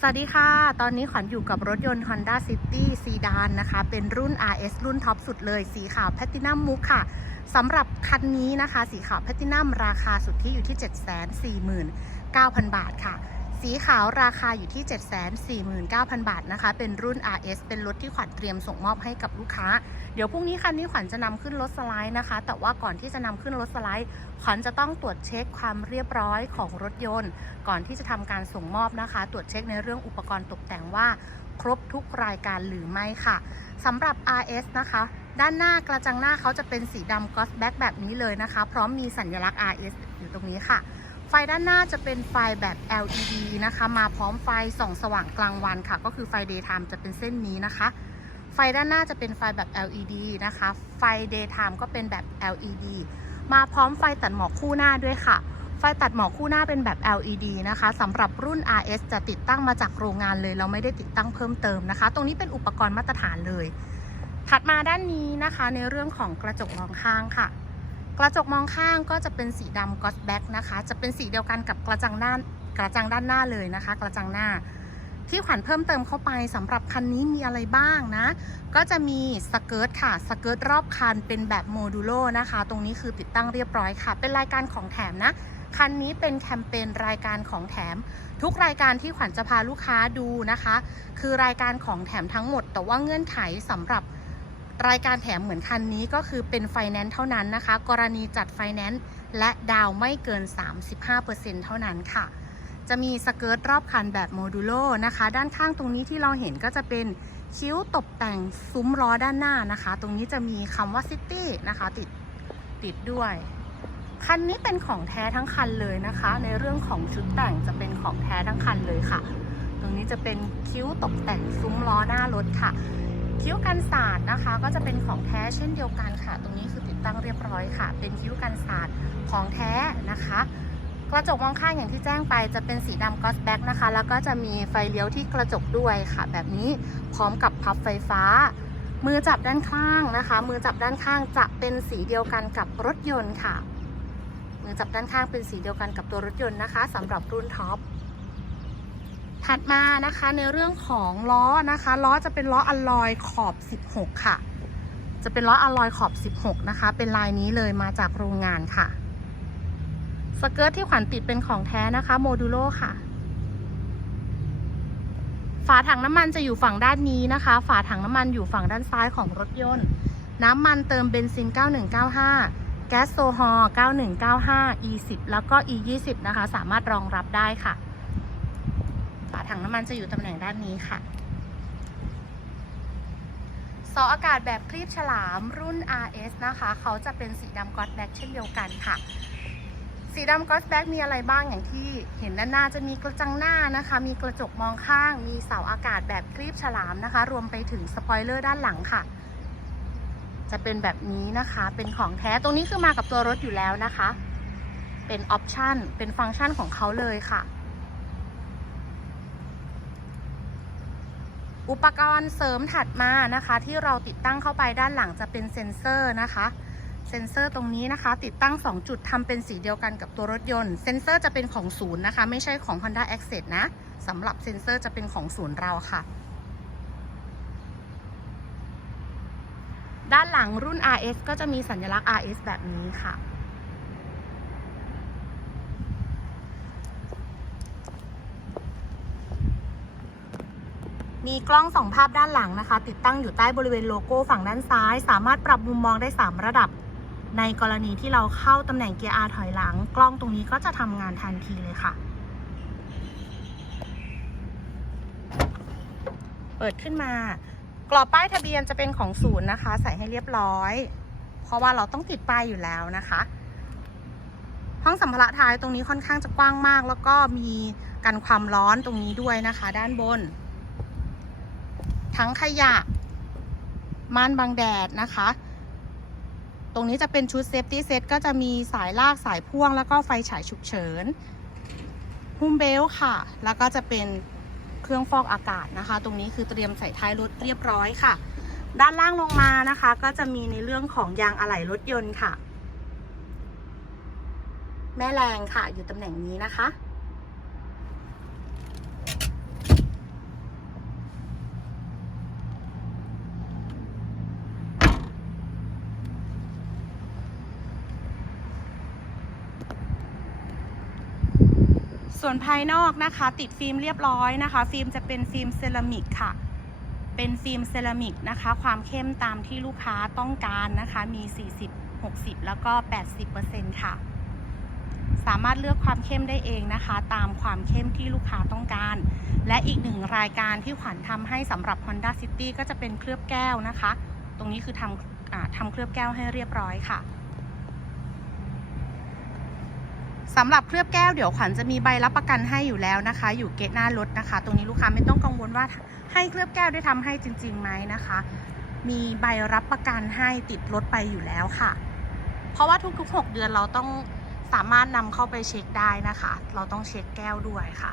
สวัสดีค่ะ ตอนนี้ขวัญอยู่กับรถยนต์ Honda City Sedan นะคะ เป็นรุ่น RS รุ่นท็อปสุดเลย สีขาวแพตตินัมมุกค่ะ สำหรับคันนี้นะคะ สีขาวแพตตินัมราคาสุดที่อยู่ที่ 749,000 บาทค่ะ สีขาวราคาอยู่ที่ 749,000 บาทนะคะ เป็นรุ่น RS เป็นรถที่ขวัญเตรียมส่งมอบให้กับลูกค้า เดี๋ยวพรุ่งนี้คันนี้ขวัญจะนำขึ้นรถสไลด์นะคะ แต่ว่าก่อนที่จะนำขึ้นรถสไลด์ ขวัญจะต้องตรวจเช็คความเรียบร้อยของรถยนต์ ก่อนที่จะทำการส่งมอบนะคะ ตรวจเช็คในเรื่องอุปกรณ์ตกแต่งว่า ครบทุกรายการหรือไม่ค่ะสำหรับ RS นะคะด้านหน้ากระจังหน้าเขาจะเป็นสีดำกอสแบ็กแบบนี้เลยนะคะ พร้อมมีสัญลักษณ์ RS อยู่ตรงนี้ค่ะ ไฟด้านหน้าจะเป็นไฟแบบ LED นะคะ มาพร้อมไฟส่องสว่างกลางวันค่ะ ก็คือไฟ daytime จะเป็นเส้นนี้นะคะ ไฟด้านหน้าจะเป็นไฟแบบ LED นะคะ ไฟ daytime ก็เป็นแบบ LED มาพร้อมไฟตัดหมอกคู่หน้าด้วยค่ะ ไฟตัดหมอกคู่หน้าเป็นแบบ LED นะคะสำหรับรุ่น RS จะติดตั้งมาจากโรงงานเลย เราไม่ได้ติดตั้งเพิ่มเติมนะคะ ตรงนี้เป็นอุปกรณ์มาตรฐานเลย ถัดมาด้านนี้นะคะในเรื่องของกระจกมองข้างค่ะ กระจกมองข้างก็จะเป็นสีดำกอสแบ็กนะคะ จะเป็นสีเดียวกันกับกระจังด้านกระจังด้านหน้าเลยนะคะ กระจังหน้า ที่ขวัญเพิ่มเติมเข้าไปสำหรับคันนี้มีอะไรบ้างนะ ก็จะมีสเกิร์ตค่ะ สเกิร์ตรอบคันเป็นแบบโมดูโลนะคะ ตรงนี้คือติดตั้งเรียบร้อยค่ะ เป็นรายการของแถมนะ คันนี้เป็นแคมเปญรายการของแถม ทุกรายการที่ขวัญจะพาลูกค้าดูนะคะ คือรายการของแถมทั้งหมด แต่ว่าเงื่อนไขสำหรับ รายการแถมเหมือนคันนี้ก็คือเป็นไฟแนนซ์เท่านั้นนะคะ กรณีจัดไฟแนนซ์และดาวไม่เกิน 35%เท่านั้นค่ะ จะมีสเกิร์ตรอบคันแบบโมดูโลนะคะ ด้านข้างตรงนี้ที่เราเห็นก็จะเป็นคิ้วตกแต่งซุ้มล้อด้านหน้านะคะ ตรงนี้จะมีคำว่า City นะคะติดติดด้วย คันนี้เป็นของแท้ทั้งคันเลยนะคะ ในเรื่องของชุดแต่งจะเป็นของแท้ทั้งคันเลยค่ะ ตรงนี้จะเป็นคิ้วตกแต่งซุ้มล้อหน้ารถค่ะ คิ้วกันศาสตร์นะคะ ก็จะเป็นของแท้เช่นเดียวกันค่ะ ตรงนี้คือติดตั้งเรียบร้อยค่ะ เป็นคิ้วกันศาสตร์ของแท้นะคะกระจกมองข้างอย่างที่แจ้งไปจะเป็นสีดำกอสแบ็กนะคะ แล้วก็จะมีไฟเลี้ยวที่กระจกด้วยค่ะ แบบนี้พร้อมกับพับไฟฟ้า มือจับด้านข้างนะคะ มือจับด้านข้างจะเป็นสีเดียวกันกับรถยนต์ค่ะ มือจับด้านข้างเป็นสีเดียวกันกับตัวรถยนต์นะคะสำหรับรุ่นท็อป ถัดมานะคะในเรื่องของล้อนะคะล้อจะเป็นล้ออลลอยขอบ 16 ค่ะ จะเป็นล้ออลลอยขอบ 16 นะคะ เป็นลายนี้เลยมาจากโรงงานค่ะสเกิร์ตที่ขวัญติดเป็นของแท้นะคะโมดูโลค่ะ ฝาถังน้ำมันจะอยู่ฝั่งด้านนี้นะคะ ฝาถังน้ำมันอยู่ฝั่งด้านซ้ายของรถยนต์ น้ำมันเติมเบนซิน 9195 แก๊สโซฮอล์9195 E10 แล้วก็ E20 นะคะ สามารถรองรับได้ค่ะ ฝาถังน้ำมันจะอยู่ตำแหน่งด้านนี้ค่ะซออากาศแบบคลีบฉลามรุ่น RS นะคะ เขาจะเป็นสีดำกอดแบ็กเช่นเดียวกันค่ะ สีดำกอสแบ็กมีอะไรบ้างอย่างที่เห็นด้านหน้าจะมีกระจังหน้านะคะ มีกระจกมองข้าง มีเสาอากาศแบบคลีบฉลามนะคะ รวมไปถึงสปอยเลอร์ด้านหลังค่ะ จะเป็นแบบนี้นะคะ เป็นของแท้ ตรงนี้คือมากับตัวรถอยู่แล้วนะคะ เป็นออปชันเป็นฟังก์ชันของเขาเลยค่ะ อุปกรณ์เสริมถัดมานะคะ ที่เราติดตั้งเข้าไปด้านหลังจะเป็นเซ็นเซอร์นะคะ เซ็นเซอร์ตรงนี้นะคะ ติดตั้ง 2 จุดทำเป็นสีเดียวกันกับตัวรถยนต์ เซ็นเซอร์จะเป็นของศูนย์นะคะ ไม่ใช่ของ Honda Access นะสำหรับเซ็นเซอร์จะเป็นของศูนย์เราค่ะ ด้านหลังรุ่น RS ก็จะมีสัญลักษณ์ RS แบบนี้ค่ะ มีกล้องสองภาพด้านหลังนะคะ ติดตั้งอยู่ใต้บริเวณโลโก้ฝั่งด้านซ้าย สามารถปรับมุมมองได้ 3 ระดับ ในกรณีที่เราเข้าตำแหน่งเกียร์ R ถอยหลัง กล้องตรงนี้ก็จะทำงานทันทีเลยค่ะ เปิดขึ้นมากรอบป้ายทะเบียนจะเป็นของศูนย์นะคะ ใส่ให้เรียบร้อย เพราะว่าเราต้องติดป้ายอยู่แล้วนะคะ ห้องสัมภาระท้ายตรงนี้ค่อนข้างจะกว้างมาก แล้วก็มีกันความร้อนตรงนี้ด้วยนะคะ ด้านบน ทั้งขยะม่านบังแดดนะคะ ตรงนี้จะเป็นชุดเซฟตี้เซตก็จะมีสายลากสายพ่วง แล้วก็ไฟฉายฉุกเฉินหุ้มเบลค่ะ แล้วก็จะเป็นเครื่องฟอกอากาศนะคะ ตรงนี้คือเตรียมใส่ท้ายรถเรียบร้อยค่ะ ด้านล่างลงมานะคะ ก็จะมีในเรื่องของยางอะไหล่รถยนต์ค่ะ แม่แรงค่ะ อยู่ตำแหน่งนี้นะคะ ส่ วนภายนอกนะคะ ติดฟิล์มเรียบร้อยนะคะ ฟิล์มจะเป็นฟิล์มเซรามิกค่ะ เป็นฟิล์มเซรามิกนะคะ ความเข้มตามที่ลูกค้าต้องการนะคะ มี 40 60 แล้วก็ 80%ค่ะ สามารถเลือกความเข้มได้เองนะคะ ตามความเข้มที่ลูกค้าต้องการ และอีกหนึ่งรายการที่ขวัญทำให้สำหรับ Honda City ก็จะเป็นเคลือบแก้วนะคะ ตรงนี้คือทำทำเคลือบแก้วให้เรียบร้อยค่ะ สำหรับเคลือบแก้วเดี๋ยวขวัญจะมีใบรับประกันให้อยู่แล้วนะคะ อยู่เกตหน้ารถนะคะ ตรงนี้ลูกค้าไม่ต้องกังวลว่าให้เคลือบแก้วได้ทำให้จริงๆไหมนะคะ มีใบรับประกันให้ติดรถไปอยู่แล้วค่ะ เพราะว่าทุกๆ 6 เดือนเราต้องสามารถนำเข้าไปเช็คได้นะคะ เราต้องเช็คแก้วด้วยค่ะ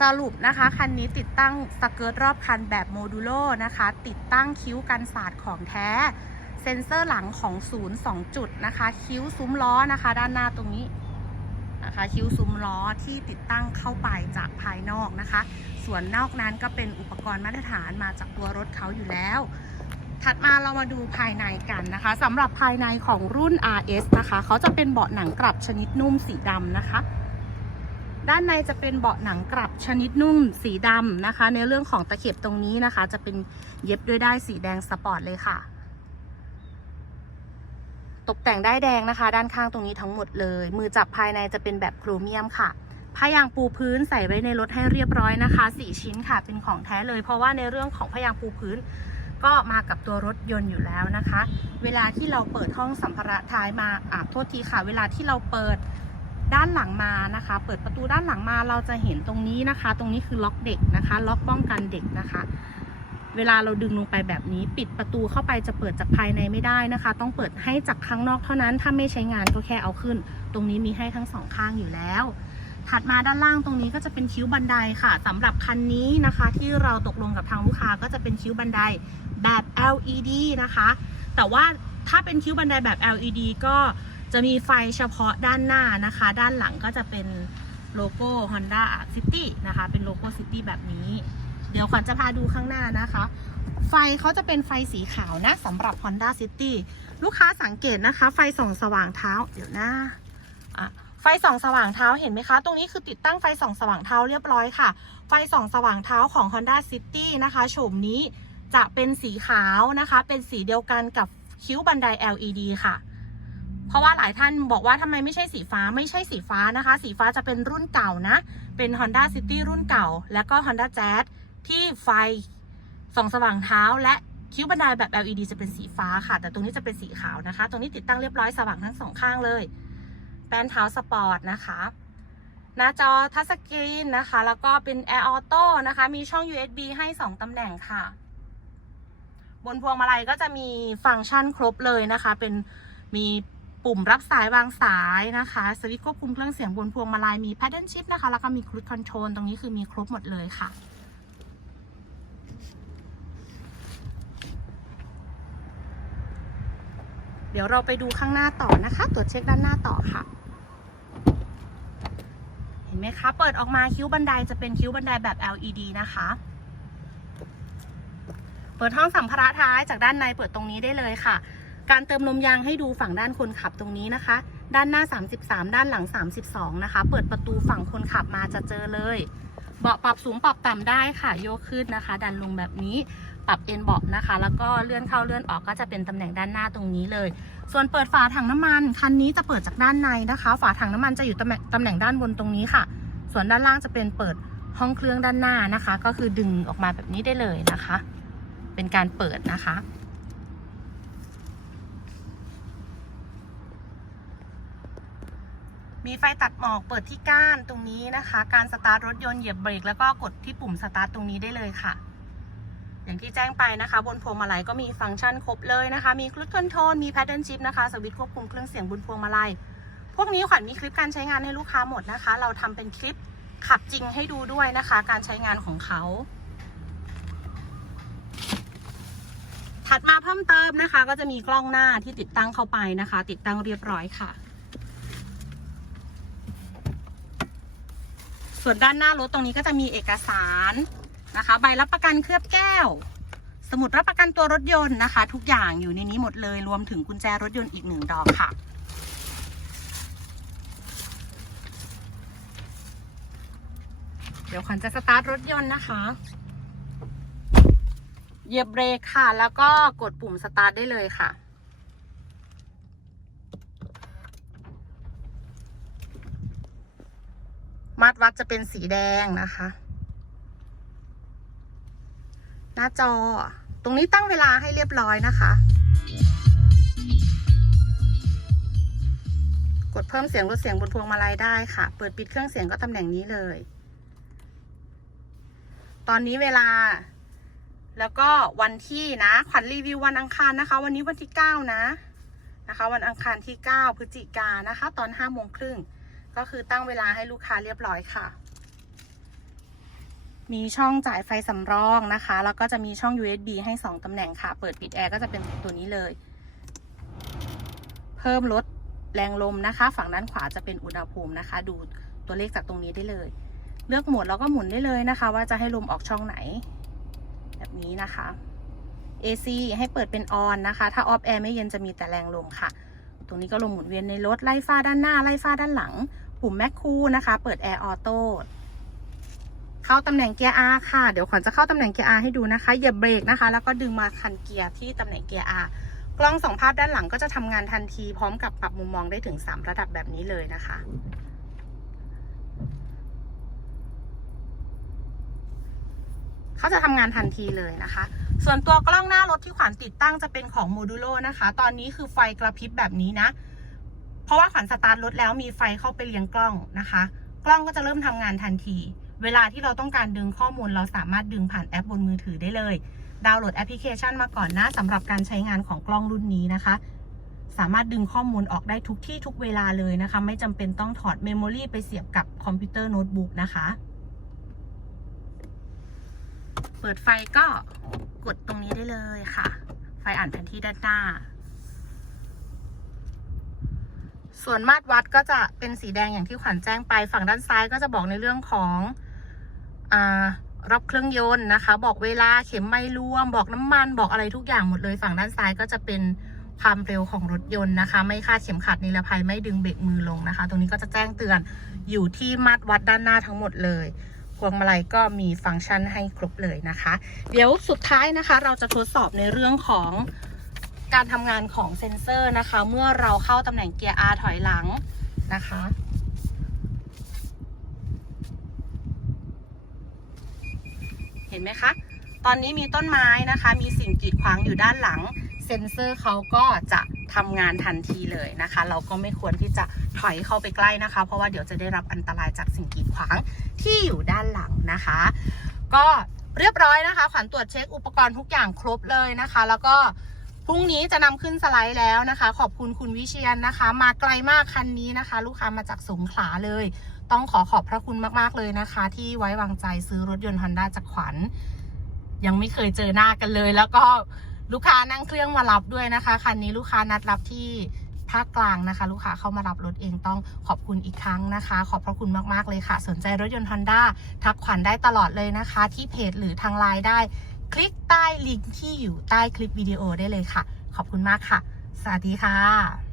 สรุปนะคะคันนี้ติดตั้งสเกิร์ตรอบคันแบบโมดูโลนะคะ ติดตั้งคิ้วกันสาดของแท้ เซ็นเซอร์หลังของศูนย์2จุดนะคะ คิ้วซุ้มล้อนะคะ ด้านหน้าตรงนี้นะคะ คิ้วซุ้มล้อที่ติดตั้งเข้าไปจากภายนอกนะคะ ส่วนนอกนั้นก็เป็นอุปกรณ์มาตรฐานมาจากตัวรถเขาอยู่แล้ว ถัดมาเรามาดูภายในกันนะคะสำหรับภายในของรุ่น RS นะคะเขาจะเป็นเบาะหนังกลับชนิดนุ่มสีดำนะคะด้านในจะเป็นเบาะหนังกลับชนิดนุ่มสีดำนะคะ ในเรื่องของตะเข็บตรงนี้นะคะ จะเป็นเย็บด้วยได้ายสีแดงสปอร์ตเลยค่ะ กแต่งได้แดงนะคะ ด้านข้างตรงนี้ทั้งหมดเลย มือจับภายในจะเป็นแบบโครเมียมค่ะผ้ายางปูพื้นใส่ไว้ในรถให้เรียบร้อยนะคะสี่ชิ้นค่ะเป็นของแท้เลย เพราะว่าในเรื่องของผ้ายางปูพื้น ก็มากับตัวรถยนต์อยู่แล้วนะคะ เวลาที่เราเปิดห้องสัมภาระท้ายมาอะโทษทีค่ะ เวลาที่เราเปิดด้านหลังมานะคะ เปิดประตูด้านหลังมาเราจะเห็นตรงนี้นะคะ ตรงนี้คือล็อกเด็กนะคะ ล็อกป้องกันเด็กนะคะ เวลาเราดึงลงไปแบบนี้ ปิดประตูเข้าไปจะเปิดจากภายในไม่ได้นะคะ ต้องเปิดให้จากข้างนอกเท่านั้น ถ้าไม่ใช้งานก็แค่เอาขึ้น ตรงนี้มีให้ทั้งสองข้างอยู่แล้ว ถัดมาด้านล่างตรงนี้ก็จะเป็นคิ้วบันไดค่ะสำหรับคันนี้นะคะ ที่เราตกลงกับทางลูกค้าก็จะเป็นคิ้วบันไดแบบ LED นะคะ แต่ว่าถ้าเป็นคิ้วบันไดแบบ LED ก็จะมีไฟเฉพาะด้านหน้านะคะ ด้านหลังก็จะเป็นโลโก้ Honda City นะคะ เป็นโลโก้ City แบบนี้ เดี๋ยวขวัญจะพาดูข้างหน้านะคะ ไฟเขาจะเป็นไฟสีขาวนะสำหรับ Honda City ลูกค้าสังเกตนะคะ ไฟส่องสว่างเท้า เดี๋ยวนะอะไฟส่องสว่างเท้าเห็นไหมคะ ตรงนี้คือติดตั้งไฟส่องสว่างเท้าเรียบร้อยค่ะ ไฟส่องสว่างเท้าของ Honda City นะคะโฉมนี้จะเป็นสีขาวนะคะ เป็นสีเดียวกันกับคิ้วบันได LED ค่ะ เพราะว่าหลายท่านบอกว่าทำไมไม่ใช่สีฟ้าไม่ใช่สีฟ้านะคะ สีฟ้าจะเป็นรุ่นเก่านะ เป็น Honda City รุ่นเก่า แล้วก็ Honda Jazz ที่ไฟส่องสว่างเท้าและคิ้วบันไดแบบ LED จะเป็นสีฟ้าค่ะ แต่ตรงนี้จะเป็นสีขาวนะคะ ตรงนี้ติดตั้งเรียบร้อยสว่างทั้งสองข้างเลย แป้นเท้าสปอร์ตนะคะ หน้าจอทัชสกรีนนะคะ แล้วก็เป็น Air Auto นะคะ มีช่อง USB ให้ 2ตำแหน่งค่ะ บนพวงมาลัยก็จะมีฟังก์ชันครบเลยนะคะ เป็นมีปุ่มรับสายวางสายนะคะ สวิตช์ควบคุมเครื่องเสียงบนพวงมาลัยมี Paddle Shift นะคะ แล้วก็มี Cruise Control ตรงนี้คือมีครบหมดเลยค่ะ เดี๋ยวเราไปดูข้างหน้าต่อนะคะ ตรวจเช็คด้านหน้าต่อค่ะ เห็นไหมคะ เปิดออกมาคิ้วบันไดจะเป็นคิ้วบันไดแบบ LED นะคะ เปิดห้องสัมภาระท้ายจากด้านในเปิดตรงนี้ได้เลยค่ะ การเติมลมยางให้ดูฝั่งด้านคนขับตรงนี้นะคะ ด้านหน้า 33 ด้านหลัง 32 นะคะ เปิดประตูฝั่งคนขับมาจะเจอเลย เบาะปรับสูงปรับต่ำได้ค่ะ โยกขึ้นนะคะ ดันลงแบบนี้ ปรับเอ็นเบาะนะคะ แล้วก็เลื่อนเข้าเลื่อนออกก็จะเป็นตำแหน่งด้านหน้าตรงนี้เลย ส่วนเปิดฝาถังน้ำมันคันนี้จะเปิดจากด้านในนะคะ ฝาถังน้ำมันจะอยู่ตำแหน่งตำแหน่งด้านบนตรงนี้ค่ะ ส่วนด้านล่างจะเป็นเปิดห้องเครื่องด้านหน้านะคะ ก็คือดึงออกมาแบบนี้ได้เลยนะคะ เป็นการเปิดนะคะมีไฟตัดหมอกเปิดที่ก้านตรงนี้นะคะ การสตาร์ทรถยนต์เหยียบเบรกแล้วก็กดที่ปุ่มสตาร์ทตรงนี้ได้เลยค่ะ อย่างที่แจ้งไปนะคะ บนพวงมาลัยก็มีฟังก์ชันครบเลยนะคะ มีคลุ c คอนโทรลมีแพดเดิลชิพนะคะสวิตช์ควบคุมเครื่องเสียงบนพวงมาลัย พวกนี้ขวัญมีคลิปการใช้งานให้ลูกค้าหมดนะคะ เราทำเป็นคลิปขับจริงให้ดูด้วยนะคะ การใช้งานของเขาถัดมาเพิ่มเติมนะคะ ก็จะมีกล้องหน้าที่ติดตั้งเข้าไปนะคะ ติดตั้งเรียบร้อยค่ะ ส่วนด้านหน้ารถตรงนี้ก็จะมีเอกสาร นะคะ ใบรับประกันเคลือบแก้ว สมุดรับประกันตัวรถยนต์นะคะ ทุกอย่างอยู่ในนี้หมดเลยรวมถึงกุญแจรถยนต์อีกหนึ่งดอกค่ะ เดี๋ยวขวัญจะสตาร์ทรถยนต์นะคะเหยียบเบรกค่ะ แล้วก็กดปุ่มสตาร์ทได้เลยค่ะมาตรวัดจะเป็นสีแดงนะคะ ห น้าจอ ตรงนี้ตั้งเวลาให้เรียบร้อยนะคะ กดเพิ่มเสียงลดเสียงบนพวงมาลัยได้ค่ะ เปิดปิดเครื่องเสียงก็ตำแหน่งนี้เลย ตอนนี้เวลา แล้วก็วันที่นะขวัญรีวิววันอังคารนะคะ วันนี้วันที่ 9 นะนะคะ วันอังคารที่ 9 พฤศจิกานนะคะ ตอน5โมงครึ่งก็คือตั้งเวลาให้ลูกค้าเรียบร้อยค่ะ มีช่องจ่ายไฟสำรองนะคะ แล้วก็จะมีช่อง USB ให้ 2ตำแหน่งค่ะ เปิดปิดแอร์ก็จะเป็นตัวนี้เลย เพิ่มลดแรงลมนะคะ ฝั่งด้านขวาจะเป็นอุณหภูมินะคะ ดูตัวเลขจากตรงนี้ได้เลย เลือกโหมดแล้วก็หมุนได้เลยนะคะ ว่าจะให้ลมออกช่องไหน แบบนี้นะคะ AC ให้เปิดเป็นออนนะคะ ถ้าออฟแอร์ไม่เย็นจะมีแต่แรงลมค่ะ ตรงนี้ก็ลมหมุนเวียนในรถไล่ฟ้าด้านหน้าไล่ฟ้าด้านหลัง ปุ่มแมคคูนะคะ เปิดแอร์ออโต้ เข้าตำแหน่งเกียร์ R ค่ะ เดี๋ยวขวัญจะเข้าตำแหน่งเกียร์ R ให้ดูนะคะเหยียบเบรกนะคะ แล้วก็ดึงมาคันเกียร์ที่ตำแหน่งเกียร์ R กล้องสองภาพด้านหลังก็จะทำงานทันทีพร้อมกับปรับมุมมองได้ถึง 3 ระดับแบบนี้เลยนะคะ เขาจะทำงานทันทีเลยนะคะ ส่วนตัวกล้องหน้ารถที่ขวัญติดตั้งจะเป็นของโมดูโลนะคะ ตอนนี้คือไฟกระพริบแบบนี้นะ เพราะว่าขวัญสตาร์ทรถแล้วมีไฟเข้าไปเลี้ยงกล้องนะคะ กล้องก็จะเริ่มทำงานทันที เวลาที่เราต้องการดึงข้อมูล เราสามารถดึงผ่านแอปบนมือถือได้เลย ดาวน์โหลดแอปพลิเคชันมาก่อนนะสำหรับการใช้งานของกล้องรุ่นนี้นะคะ สามารถดึงข้อมูลออกได้ทุกที่ทุกเวลาเลยนะคะ ไม่จำเป็นต้องถอดเมมโมรีไปเสียบกับคอมพิวเตอร์โน้ตบุ๊กนะคะ เปิดไฟก็กดตรงนี้ได้เลยค่ะ ไฟอ่านแผนที่ด้านหน้าส่วนมาตรวัดก็จะเป็นสีแดงอย่างที่ขวัญแจ้งไป ฝั่งด้านซ้ายก็จะบอกในเรื่องของ รอบเครื่องยนต์นะคะ บอกเวลาเข็มไม่รวม บอกน้ำมันบอกอะไรทุกอย่างหมดเลย ฝั่งด้านซ้ายก็จะเป็นความเร็วของรถยนต์นะคะ ไม่คาดเข็มขัดนิรภัยไม่ดึงเบรกมือลงนะคะ ตรงนี้ก็จะแจ้งเตือนอยู่ที่มาตรวัดด้านหน้าทั้งหมดเลยพวงมาลัยก็มีฟังก์ชันให้ครบเลยนะคะ เดี๋ยวสุดท้ายนะคะ เราจะทดสอบในเรื่องของการทำงานของเซ็นเซอร์นะคะ เมื่อเราเข้าตำแหน่งเกียร์ R ถอยหลังนะคะ เห็นไหมคะ ตอนนี้มีต้นไม้นะคะ มีสิ่งกีดขวางอยู่ด้านหลัง เซ็นเซอร์เขาก็จะทำงานทันทีเลยนะคะ เราก็ไม่ควรที่จะถอยเข้าไปใกล้นะคะ เพราะว่าเดี๋ยวจะได้รับอันตรายจากสิ่งกีดขวางที่อยู่ด้านหลังนะคะ ก็เรียบร้อยนะคะ ขวัญตรวจเช็คอุปกรณ์ทุกอย่างครบเลยนะคะ แล้วก็พรุ่งนี้จะนำขึ้นสไลด์แล้วนะคะ ขอบคุณคุณวิเชียนนะคะ มาไกลมากคันนี้นะคะ ลูกค้ามาจากสงขลาเลย ต้องขอขอบพระคุณมาก ๆ เลยนะคะ ที่ไว้วางใจซื้อรถยนต์ Honda จากขวัญ ยังไม่เคยเจอหน้ากันเลย แล้วก็ลูกค้านั่งเครื่องมารับด้วยนะคะ คันนี้ลูกค้านัดรับที่ภาคกลางนะคะ ลูกค้าเข้ามารับรถเองต้องขอบคุณอีกครั้งนะคะ ขอบพระคุณมากๆเลยค่ะ สนใจรถยนต์ Honda ทักขวัญได้ตลอดเลยนะคะ ที่เพจหรือทางไลน์ได้ คลิกใต้ลิงก์ที่อยู่ใต้คลิปวิดีโอได้เลยค่ะ ขอบคุณมากค่ะ สวัสดีค่ะ